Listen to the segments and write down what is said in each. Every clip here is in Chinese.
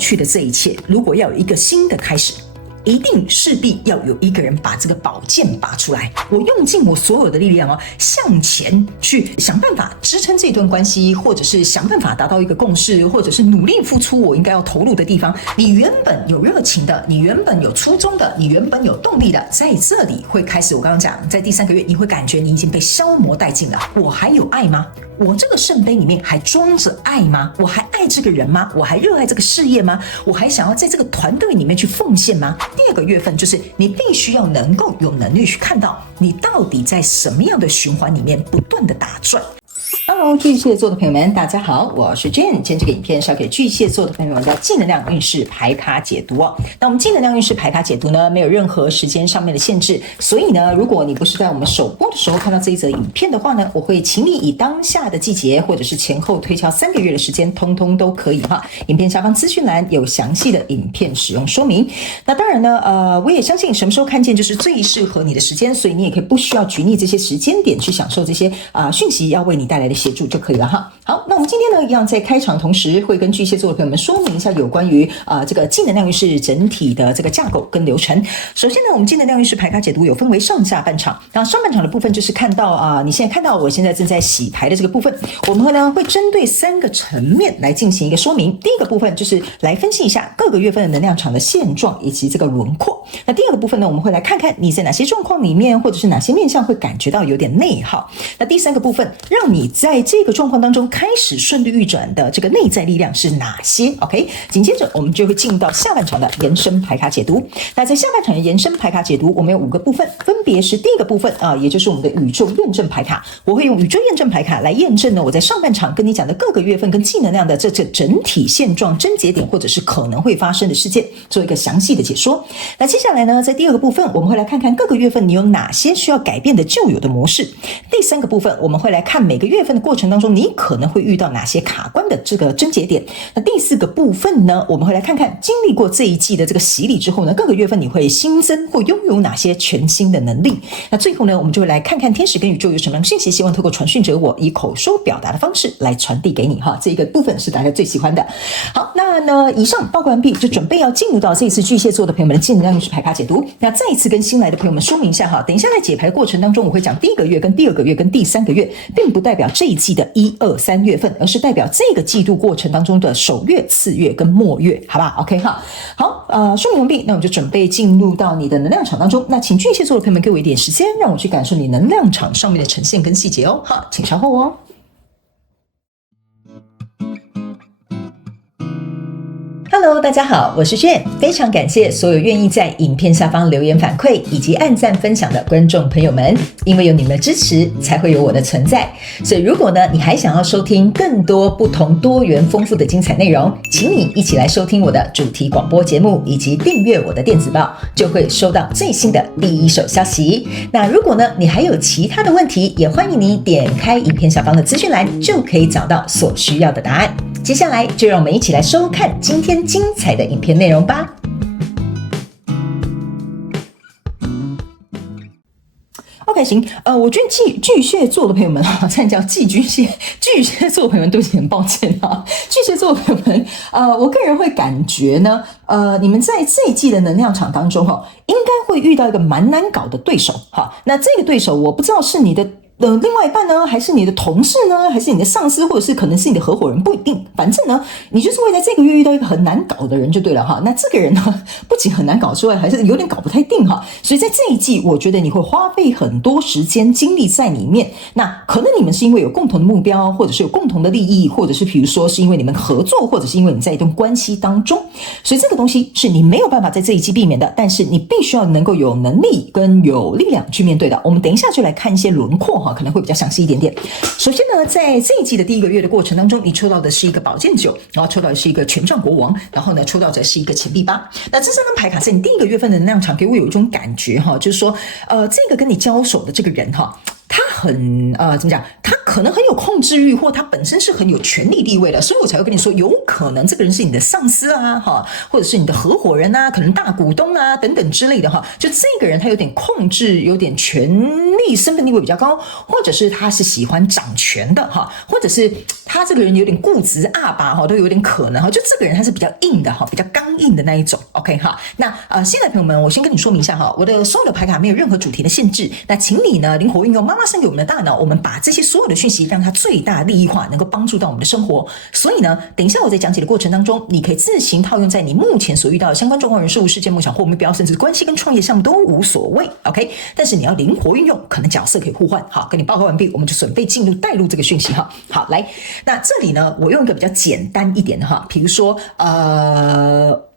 去的这一切，如果要有一个新的开始，一定势必要有一个人把这个宝剑拔出来，我用尽我所有的力量向前去想办法支撑这段关系，或者是想办法达到一个共识，或者是努力付出我应该要投入的地方。你原本有热情的，你原本有初衷的，你原本有动力的，在这里会开始，我刚刚讲，在第3个月你会感觉你已经被消磨殆尽了。我还有爱吗？我这个圣杯里面还装着爱吗？我还爱这个人吗？我还热爱这个事业吗？我还想要在这个团队里面去奉献吗？第2个月份就是你必须要能够有能力去看到你到底在什么样的循环里面不断的打转。Hello， 巨蟹座的朋友们，大家好，我是 Jane。今天这个影片是要给巨蟹座的朋友们的正能量运势牌卡解读哦。那我们正能量运势牌卡解读呢，没有任何时间上面的限制，所以呢，如果你不是在我们首播的时候看到这一则影片的话呢，我会请你以当下的季节或者是前后推敲3个月的时间，通通都可以哈。影片下方资讯栏有详细的影片使用说明。那当然呢，我也相信什么时候看见就是最适合你的时间，所以你也可以不需要拘泥这些时间点去享受这些讯息要为你带来的协助就可以了哈。好，那我们今天呢，一样在开场同时会跟巨蟹座的朋友们说明一下有关于这个正能量运势整体的这个架构跟流程。首先呢，我们正能量运势牌卡解读有分为上下半场。那上半场的部分就是看到你现在看到我现在正在洗牌的这个部分，我们呢会针对3个层面来进行一个说明。第一个部分就是来分析一下各个月份的能量场的现状以及这个轮廓。那第2个部分呢，我们会来看看你在哪些状况里面或者是哪些面向会感觉到有点内耗。那第3个部分，让你在这个状况当中开始顺利运转的这个内在力量是哪些 ？OK， 紧接着我们就会进入到下半场的延伸牌卡解读。那在下半场的延伸牌卡解读，我们有5个部分，分别是第一个部分也就是我们的宇宙验证牌卡。我会用宇宙验证牌卡来验证呢，我在上半场跟你讲的各个月份跟正能量的这整体现状、症结点或者是可能会发生的事件，做一个详细的解说。那接下来呢，在第2个部分，我们会来看看各个月份你有哪些需要改变的旧有的模式。第3个部分，我们会来看每个月份的过程当中，你可能会遇到哪些卡关的这个症结点。那第4个部分呢，我们会来看看经历过这一季的这个洗礼之后呢，各个月份你会新增或拥有哪些全新的能力。那最后呢，我们就会来看看天使跟宇宙有什么样的讯息，希望透过传讯者我以口说表达的方式来传递给你哈。这个部分是大家最喜欢的。好，那呢，以上报告完毕，就准备要进入到这一次巨蟹座的朋友们的正能量运势牌卡解读。那再一次跟新来的朋友们说明一下哈，等一下在解牌的过程当中，我会讲第1个月跟第2个月跟第3个月，并不代表这一季的1、2、3月份，而是代表这个季度过程当中的首月、次月跟末月，好吧 ？OK 哈，好，说明完毕，那我们就准备进入到你的能量场当中。那请巨蟹座的朋友们给我一点时间，让我去感受你能量场上面的呈现跟细节哦。好，请稍后哦。Hello， 大家好，我是Jane，非常感谢所有愿意在影片下方留言反馈以及按赞分享的观众朋友们，因为有你们的支持，才会有我的存在。所以如果呢，你还想要收听更多不同多元丰富的精彩内容，请你一起来收听我的主题广播节目，以及订阅我的电子报，就会收到最新的第一手消息。那如果呢，你还有其他的问题，也欢迎你点开影片下方的资讯栏，就可以找到所需要的答案。接下来就让我们一起来收看今天精彩的影片内容吧。OK， 行，我觉得巨蟹座的朋友们啊，这样叫巨蟹座的朋友们，对不起，很抱歉啊，巨蟹座的朋友们，我个人会感觉呢，你们在这一季的能量场当中应该会遇到一个蛮难搞的对手哈。那这个对手，我不知道是你的另外一半呢，还是你的同事呢，还是你的上司，或者是可能是你的合伙人，不一定。反正呢，你就是会在这个月遇到一个很难搞的人就对了哈。那这个人呢，不仅很难搞之外，还是有点搞不太定哈。所以在这一季，我觉得你会花费很多时间精力在里面。那可能你们是因为有共同的目标，或者是有共同的利益，或者是比如说是因为你们合作，或者是因为你在一段关系当中。所以这个东西是你没有办法在这一季避免的，但是你必须要能够有能力跟有力量去面对的。我们等一下就来看一些轮廓哈。可能会比较详细一点点。首先呢，在这一季的第1个月的过程当中，你抽到的是一个宝剑9，然后抽到的是一个权杖国王，然后呢，抽到的是一个钱币8。那这3张牌卡在你第1个月份的能量场给我有一种感觉哈，就是说，这个跟你交手的这个人哈。他很怎么讲？他可能很有控制欲，或他本身是很有权力地位的，所以我才会跟你说，有可能这个人是你的上司啊，或者是你的合伙人啊，可能大股东啊等等之类的哈。就这个人他有点控制，有点权力，身份地位比较高，或者是他是喜欢掌权的哈，或者是他这个人有点固执阿爸哈，都有点可能哈。就这个人他是比较硬的哈，比较刚硬的那一种。OK 哈，那现在朋友们，我先跟你说明一下哈，我的所有的牌卡没有任何主题的限制，那请你呢灵活运用妈妈生给我们的大脑，我们把这些所有的讯息让它最大利益化，能够帮助到我们的生活。所以呢，等一下我在讲解的过程当中，你可以自行套用在你目前所遇到的相关状况、人事物、事件、梦想或目标，甚至关系跟创业项目都无所谓。OK， 但是你要灵活运用，可能角色可以互换。好，跟你报告完毕，我们就准备进入带入这个讯息哈。好，来，那这里呢，我用一个比较简单一点的哈，比如说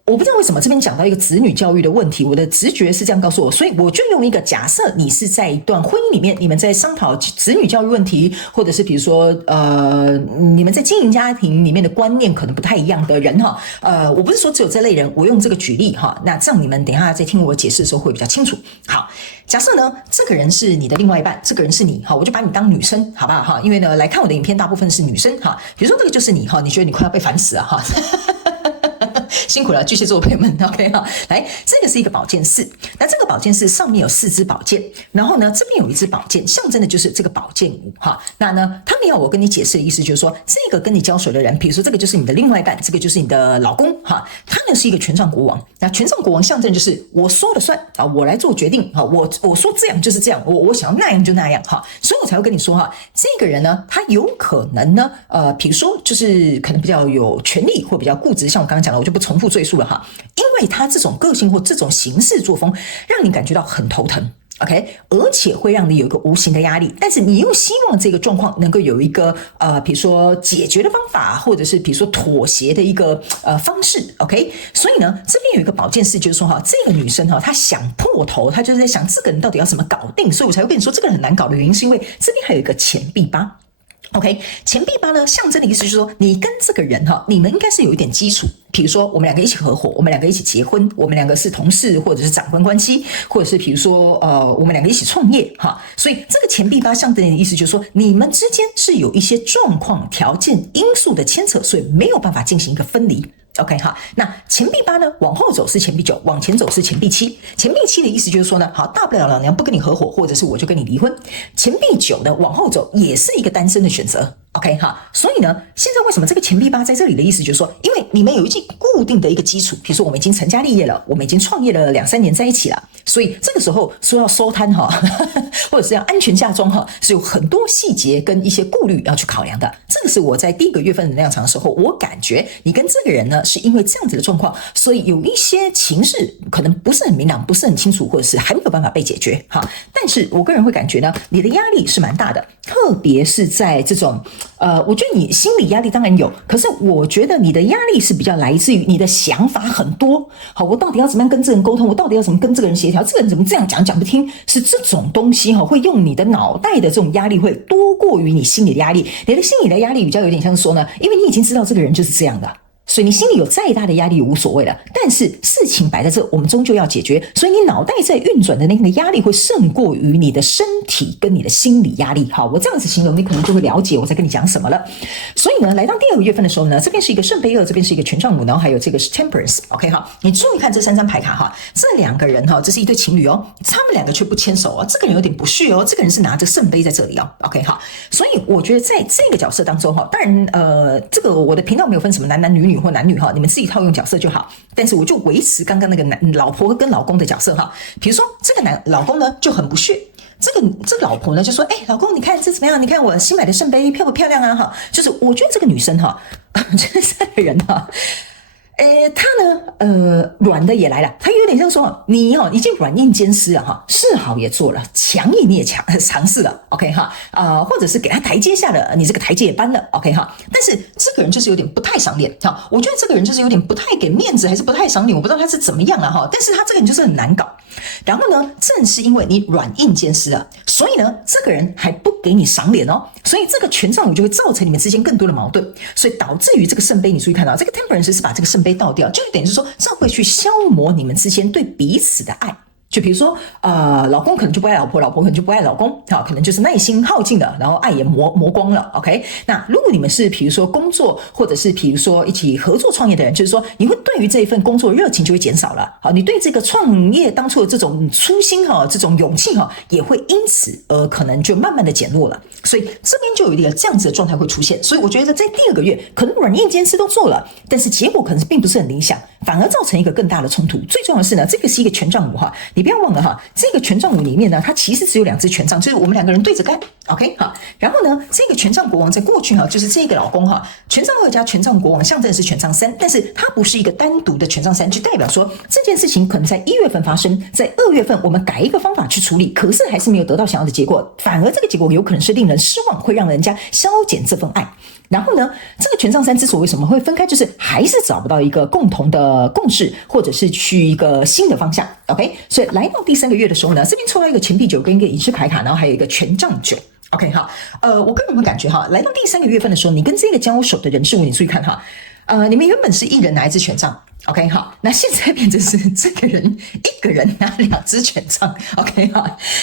我不知道为什么这边讲到一个子女教育的问题，我的直觉是这样告诉我，所以我就用一个假设，你是在一段婚姻里面，你们在商讨子女教育问题，或者是比如说你们在经营家庭里面的观念可能不太一样的人哈，我不是说只有这类人，我用这个举例哈，那这样你们等一下在听我解释的时候会比较清楚。好，假设呢这个人是你的另外一半，这个人是你哈，我就把你当女生好不好哈？因为呢来看我的影片大部分是女生哈，比如说这个就是你哈，你觉得你快要被烦死了哈。辛苦了，巨蟹座朋友们 ，OK 哈，来，这个是一个宝剑四，那这个宝剑四上面有4支宝剑，然后呢，这边有一支宝剑，象征的就是这个宝剑五哈。那呢，他们要我跟你解释的意思就是说，这个跟你交手的人，比如说这个就是你的另外一半，这个就是你的老公哈，他呢是一个权杖国王，那权杖国王象征就是我说了算啊，我来做决定哈，我说这样就是这样，我想要那样就那样哈，所以我才会跟你说哈，这个人呢，他有可能呢，比如说就是可能比较有权力或比较固执，像我刚刚讲的，我就不重复赘述了哈，因为他这种个性或这种行事作风，让你感觉到很头疼。OK， 而且会让你有一个无形的压力，但是你又希望这个状况能够有一个比如说解决的方法，或者是比如说妥协的一个方式 ，OK， 所以呢，这边有一个宝剑四，就是说哈，这个女生哈，她想破头，她就是在想这个人到底要怎么搞定，所以我才会跟你说这个人很难搞的原因，是因为这边还有一个钱币八。OK， 钱币八呢，象征的意思就是说，你跟这个人哈，你们应该是有一点基础，比如说我们两个一起合伙，我们两个一起结婚，我们两个是同事或者是长官关系，或者是比如说我们两个一起创业哈，所以这个钱币八象征的意思就是说，你们之间是有一些状况、条件、因素的牵扯，所以没有办法进行一个分离。OK 哈，那钱币八呢，往后走是钱币九，往前走是钱币七。钱币七的意思就是说呢，好，大不了老娘不跟你合伙，或者是我就跟你离婚。钱币九呢，往后走也是一个单身的选择。OK 哈，所以呢，现在为什么这个钱币八在这里的意思就是说，因为你们有一个固定的一个基础，比如说我们已经成家立业了，我们已经创业了2-3年在一起了，所以这个时候说要收摊哈，或者是要安全下庄哈，是有很多细节跟一些顾虑要去考量的。这个是我在第1个月份能量场的时候，我感觉你跟这个人呢，是因为这样子的状况，所以有一些情势可能不是很明朗，不是很清楚，或者是还没有办法被解决哈。但是我个人会感觉呢，你的压力是蛮大的，特别是在这种我觉得你心理压力当然有，可是我觉得你的压力是比较来自于你的想法很多。好，我到底要怎么样跟这个人沟通？我到底要怎么跟这个人协调？这个人怎么这样讲不听？是这种东西哈，会用你的脑袋的这种压力会多过于你心理的压力。你的心理的压力比较有点像说呢，因为你已经知道这个人就是这样的。所以你心里有再大的压力也无所谓了，但是事情摆在这，我们终究要解决，所以你脑袋在运转的那个压力会胜过于你的身体跟你的心理压力。好，我这样子形容，你可能就会了解我在跟你讲什么了。所以呢，来到第2个月份的时候呢，这边是一个圣杯2，这边是一个权杖5，然后还有这个是 Temperance。OK 哈，你注意看这3张牌卡哈，这2个人哈，这是一对情侣哦，他们2个却不牵手哦，这个人有点不屑哦，这个人是拿着圣杯在这里哦。OK 哈，所以我觉得在这个角色当中哈，当然这个我的频道没有分什么男女或男女哈，你们自己套用角色就好。但是我就维持刚刚那个老婆跟老公的角色哈。比如说这个老公呢就很不屑，这个老婆呢就说：“老公，你看这怎么样？你看我新买的圣杯漂不漂亮啊？”哈，就是我觉得这个女生哈，这3个人哈。他呢，软的也来了，他有点像说，你已经软硬兼施了哈，示好也做了，强硬你也尝试了 ，OK 哈，或者是给他台阶下了，你这个台阶也搬了 ，OK 哈，但是这个人就是有点不太赏脸哈，我觉得这个人就是有点不太给面子，还是不太赏脸，我不知道他是怎么样了哈，但是他这个人就是很难搞。然后呢，正是因为你软硬兼施了，所以呢，这个人还不给你赏脸哦，所以这个权杖5就会造成你们之间更多的矛盾，所以导致于这个圣杯，你注意看到这个 Temperance 是把这个圣杯倒掉，就等于是说这会去消磨你们之间对彼此的爱。就比如说，老公可能就不爱老婆，老婆可能就不爱老公，可能就是耐心耗尽了，然后爱也磨光了。OK， 那如果你们是比如说工作，或者是比如说一起合作创业的人，就是说你会对于这一份工作热情就会减少了。好，你对这个创业当初的这种初心这种勇气也会因此而可能就慢慢的减弱了。所以这边就有一个这样子的状态会出现。所以我觉得在第2个月，可能软硬兼施都做了，但是结果可能并不是很理想，反而造成一个更大的冲突。最重要的是呢，这个是一个权杖五你不要忘了这个权杖五里面呢，它其实只有2只权杖，就是我们2个人对着干 ，OK 然后呢，这个权杖国王在过去就是这个老公权杖2加权杖国王象征的是权杖3，但是它不是一个单独的权杖3，就代表说这件事情可能在1月份发生，在2月份我们改一个方法去处理，可是还是没有得到想要的结果，反而这个结果有可能是令人失望，会让人家消减这份爱。然后呢，这个权杖3之所以为什么会分开，就是还是找不到一个共同的共识，或者是去一个新的方向。OK， 所以来到第3个月的时候呢，这边抽到一个钱币9跟一个隐士牌卡，然后还有一个权杖9。OK， 我个人会感觉来到第3个月份的时候，你跟这个交手的人事物，你注意看你们原本是一人拿1支权杖。OK 那现在变成是这个人一个人拿2支权杖。OK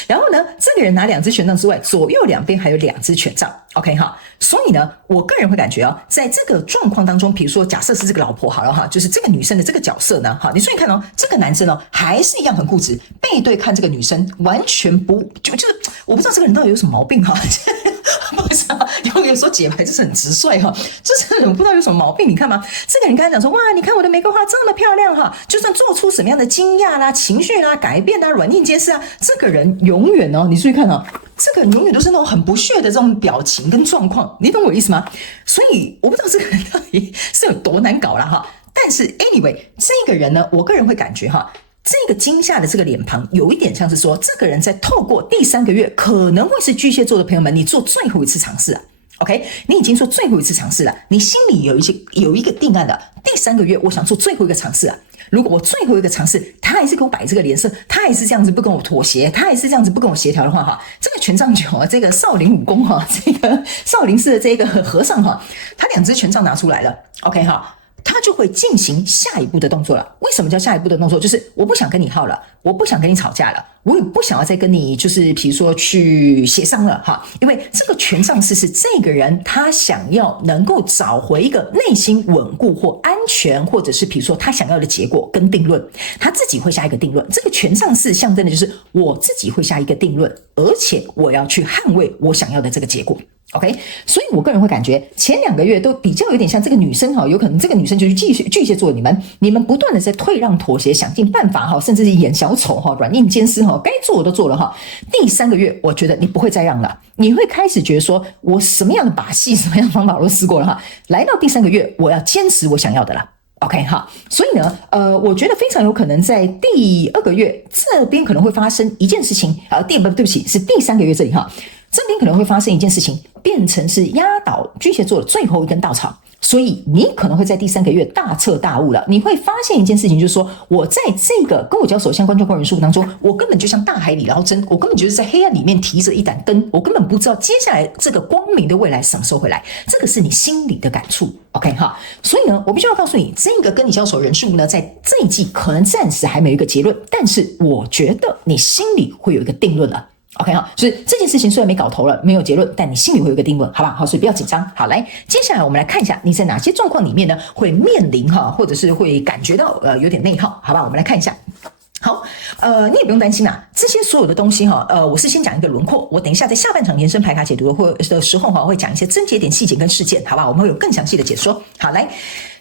然后呢，这个人拿2支权杖之外，左右两边还有2支权杖。OK 所以呢，我个人会感觉在这个状况当中，比如说假设是这个老婆好了就是这个女生的这个角色呢你注意看这个男生还是一样很固执，背对看这个女生，完全不就是我不知道这个人到底有什么毛病不知道，有时候解牌就是很直率就是我不知道有什么毛病。你看吗？这个人跟他讲说，哇，你看我的玫瑰花这么漂亮就算做出什么样的惊讶啦、情绪啦、改变啦、软硬兼施这个人永远你注意看这个人永远都是那种很不屑的这种表情跟状况，你懂我意思吗？所以我不知道这个人到底是有多难搞啦但是 anyway， 这个人呢，我个人会感觉这个惊吓的这个脸庞有一点像是说，这个人在透过第3个月可能会是巨蟹座的朋友们，你做最后一次尝试OK， 你已经做最后一次尝试了，你心里有一个定案了。第3个月我想做最后一个尝试如果我最后一个尝试他还是给我摆这个脸色，他还是这样子不跟我妥协，他还是这样子不跟我协调的话这个权杖9这个少林武功这个少林寺的这个和尚他2支权杖拿出来了 OK 他就会进行下一步的动作了。为什么叫下一步的动作？就是我不想跟你耗了，我不想跟你吵架了，我也不想要再跟你就是比如说去协商了因为这个权杖4是这个人他想要能够找回一个内心稳固或安全，或者是比如说他想要的结果跟定论，他自己会下一个定论。这个权杖4象征的就是我自己会下一个定论，而且我要去捍卫我想要的这个结果。OK， 所以我个人会感觉前2个月都比较有点像这个女生有可能这个女生就是巨蟹座，你们不断的在退让妥协，想尽办法甚至是演小丑软硬兼施该做我都做了第3个月我觉得你不会再让了，你会开始觉得说我什么样的把戏什么样的方法我都试过了来到第3个月我要坚持我想要的了。OK 所以呢我觉得非常有可能在第2个月这边可能会发生一件事情对不起是第3个月这里这边可能会发生一件事情，变成是压倒巨蟹座的最后一根稻草，所以你可能会在第3个月大彻大悟了。你会发现一件事情，就是说我在这个跟我交手相关状况人数当中，我根本就像大海里捞针，我根本就是在黑暗里面提着一盏灯，我根本不知道接下来这个光明的未来什么时候会来，这个是你心里的感触。OK 所以呢，我必须要告诉你，这个跟你交手人数呢，在这一季可能暂时还没有一个结论，但是我觉得你心里会有一个定论了。OK 所以这件事情虽然没搞头了，没有结论，但你心里会有一个定论，好不好？所以不要紧张。好，来，接下来我们来看一下你在哪些状况里面呢会面临或者是会感觉到有点内耗，好吧？我们来看一下。好，你也不用担心这些所有的东西我是先讲一个轮廓，我等一下在下半场延伸牌卡解读的时候会讲一些症结点、细节跟事件，好吧？我们会有更详细的解说。好，来。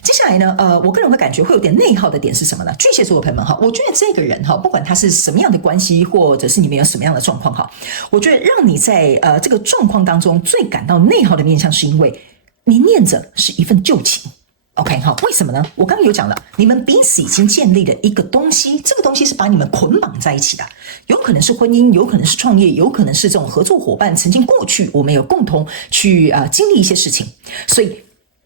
接下来呢，我个人会感觉会有点内耗的点是什么呢？巨蟹座的朋友们我觉得这个人不管他是什么样的关系，或者是你们有什么样的状况我觉得让你在这个状况当中最感到内耗的面向，是因为你念着是一份旧情。OK 为什么呢？我刚刚有讲了，你们彼此已经建立了一个东西，这个东西是把你们捆绑在一起的，有可能是婚姻，有可能是创业，有可能是这种合作伙伴，曾经过去我们有共同去经历一些事情，所以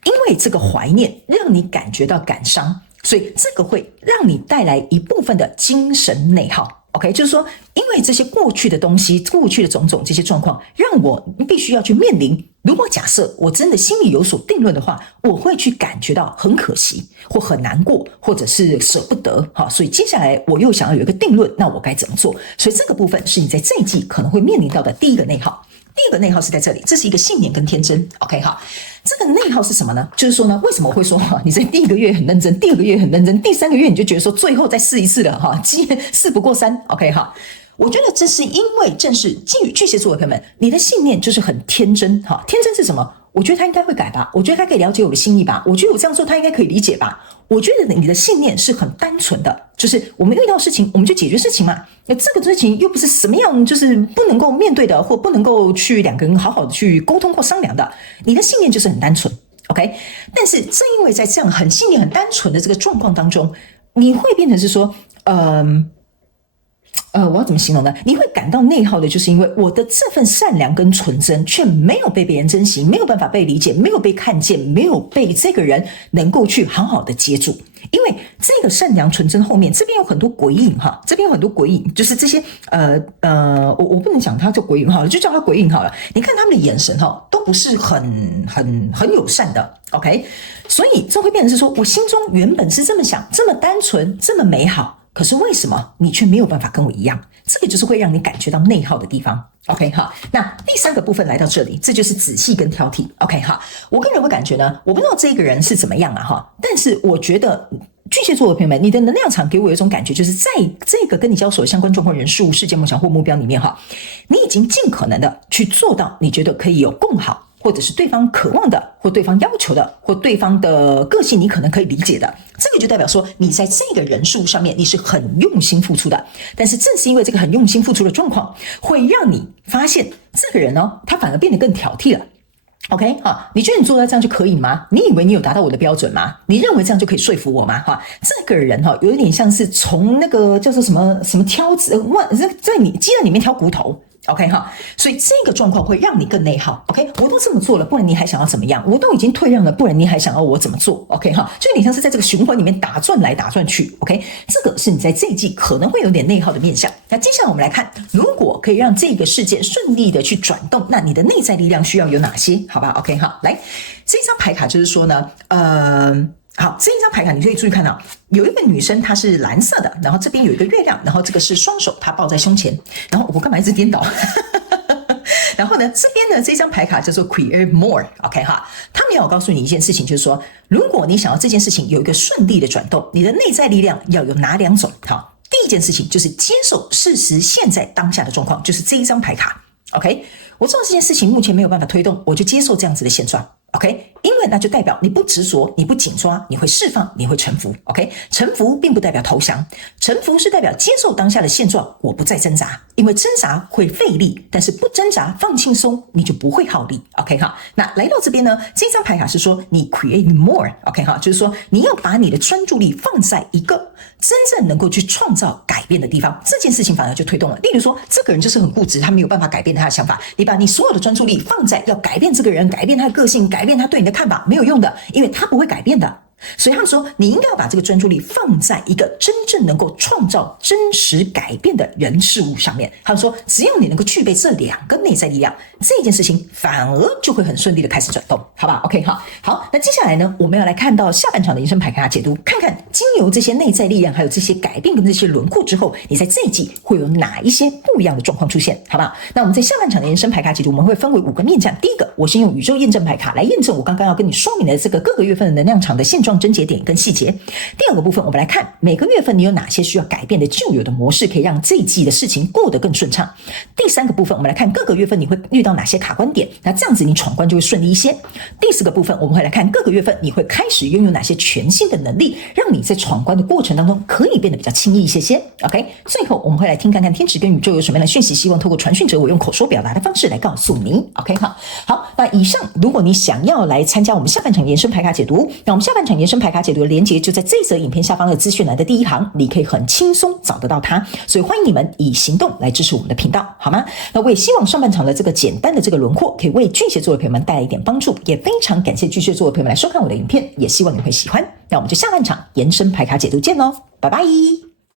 因为这个怀念让你感觉到感伤，所以这个会让你带来一部分的精神内耗。OK， 就是说因为这些过去的东西，过去的种种这些状况，让我必须要去面临如果假设我真的心里有所定论的话，我会去感觉到很可惜或很难过，或者是舍不得。好，所以接下来我又想要有一个定论，那我该怎么做？所以这个部分是你在这一季可能会面临到的第一个内耗。第二个内耗是在这里，这是一个信念跟天真。OK， 好，这个内耗是什么呢？就是说呢，为什么我会说你在第一个月很认真，第二个月很认真，第三个月你就觉得说最后再试一次了哈，事不过三。OK， 好。我觉得这是因为正是巨蟹座的朋友们，你的信念就是很天真哈。天真是什么？我觉得他应该会改吧，我觉得他可以了解我的心意吧，我觉得我这样做他应该可以理解吧。我觉得你的信念是很单纯的，就是我们遇到事情我们就解决事情嘛。那这个事情又不是什么样就是不能够面对的，或不能够去两个人好好的去沟通或商量的。你的信念就是很单纯 ，OK？ 但是正因为在这样很信念很单纯的这个状况当中，你会变成是说，我要怎么形容呢？你会感到内耗的，就是因为我的这份善良跟纯真却没有被别人珍惜，没有办法被理解，没有被看见，没有被这个人能够去好好的接住。因为这个善良纯真后面，这边有很多鬼影哈，这边有很多鬼影，就是这些我不能讲它叫鬼影好了，就叫它鬼影好了。你看他们的眼神哈，都不是很友善的 ，OK？ 所以这会变成是说，我心中原本是这么想，这么单纯，这么美好。可是为什么你却没有办法跟我一样？这个就是会让你感觉到内耗的地方。OK， 好，那第三个部分来到这里，这就是仔细跟挑剔。OK， 好，我个人会感觉呢，我不知道这个人是怎么样啊哈，但是我觉得巨蟹座的朋友们，你的能量场给我有一种感觉，就是在这个跟你交手的相关状况、人事物、事件、梦想或目标里面哈，你已经尽可能的去做到，你觉得可以有共好。或者是对方渴望的，或对方要求的，或对方的个性你可能可以理解的，这个就代表说你在这个人数上面你是很用心付出的。但是正是因为这个很用心付出的状况，会让你发现这个人呢，他反而变得更挑剔了。OK， 你觉得你做到这样就可以吗？你以为你有达到我的标准吗？你认为这样就可以说服我吗？这个人有一点像是从那个叫做什么挑子，在你鸡蛋里面挑骨头。OK 哈，所以这个状况会让你更内耗。OK， 我都这么做了，不然你还想要怎么样？我都已经退让了，不然你还想要我怎么做 ？OK 哈，就有点像是在这个循环里面打转来打转去。OK， 这个是你在这一季可能会有点内耗的面向。那接下来我们来看，如果可以让这个事件顺利的去转动，那你的内在力量需要有哪些？好吧 ？OK 哈，来这张牌卡就是说呢，好，这一张牌卡你可以注意看到，有一个女生她是蓝色的，然后这边有一个月亮，然后这个是双手她抱在胸前，然后我干嘛一直颠倒？然后呢，这边呢这张牌卡叫做 Create More，OK 哈，他们要告诉你一件事情，就是说，如果你想要这件事情有一个顺利的转动，你的内在力量要有哪两种？好，第一件事情就是接受事实，现在当下的状况，就是这一张牌卡 ，OK， 我知道这件事情目前没有办法推动，我就接受这样子的现状。OK， 因为那就代表你不执着，你不紧抓，你会释放，你会臣服。OK， 臣服并不代表投降，臣服是代表接受当下的现状，我不再挣扎，因为挣扎会费力，但是不挣扎，放轻松，你就不会耗力。OK 哈，那来到这边呢，这张牌卡是说你 create more。OK 哈，就是说你要把你的专注力放在一个真正能够去创造改变的地方，这件事情反而就推动了。例如说，这个人就是很固执，他没有办法改变他的想法，你把你所有的专注力放在要改变这个人，改变他的个性，改变他对你的看法，没有用的，因为他不会改变的。所以他们说，你应该要把这个专注力放在一个真正能够创造真实改变的人事物上面。他们说，只要你能够具备这两个内在力量，这件事情反而就会很顺利的开始转动，好吧 ？OK 哈，好，那接下来呢，我们要来看到下半场的延伸牌卡解读，看看经由这些内在力量，还有这些改变跟这些轮廓之后，你在这一季会有哪一些不一样的状况出现，好不好？那我们在下半场的延伸牌卡解读，我们会分为5个面向。第一个，我先用宇宙验证牌卡来验证我刚刚要跟你说明的这个各个月份的能量场的现状、症结点跟细节。第二个部分，我们来看每个月份你有哪些需要改变的旧有的模式，可以让这一季的事情过得更顺畅。第三个部分，我们来看各个月份你会遇到哪些卡关点，那这样子你闯关就会顺利一些。第四个部分，我们会来看各个月份你会开始拥有哪些全新的能力，让你在闯关的过程当中可以变得比较轻易一些些。OK， 最后我们会来听看看天使跟宇宙有什么样的讯息，希望透过传讯者我用口说表达的方式来告诉你。OK， 好，那以上如果你想要来参加我们下半场延伸牌卡解读，那我们下半场延伸牌卡解读的连结就在这则影片下方的资讯栏的第一行，你可以很轻松找得到它。所以欢迎你们以行动来支持我们的频道，好吗？那我也希望上半场的这个简单的这个轮廓可以为巨蟹座的朋友们带来一点帮助，也非常感谢巨蟹座的朋友们来收看我的影片，也希望你会喜欢。那我们就下半场延伸牌卡解读见喽，拜拜。